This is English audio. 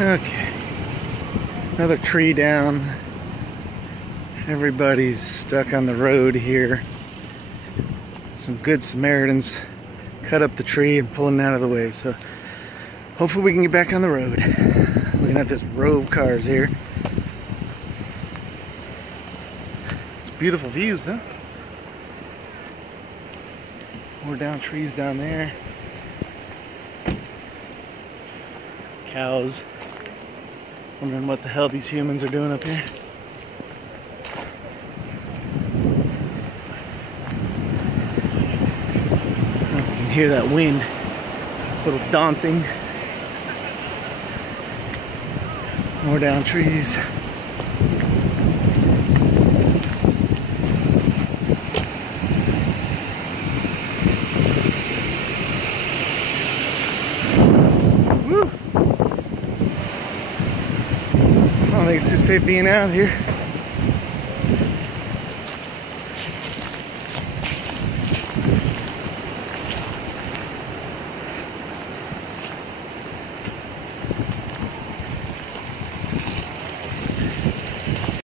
Okay, another tree down. Everybody's stuck on the road here. Some good Samaritans cut up the tree and pulling it out of the way, so hopefully we can get back on the road. Looking at this row of cars here. It's beautiful views, huh? More down trees down there. Cows. Wondering what the hell these humans are doing up here. I don't know if you can hear that wind. A little daunting. More down trees. Woo! I don't think it's too safe being out here.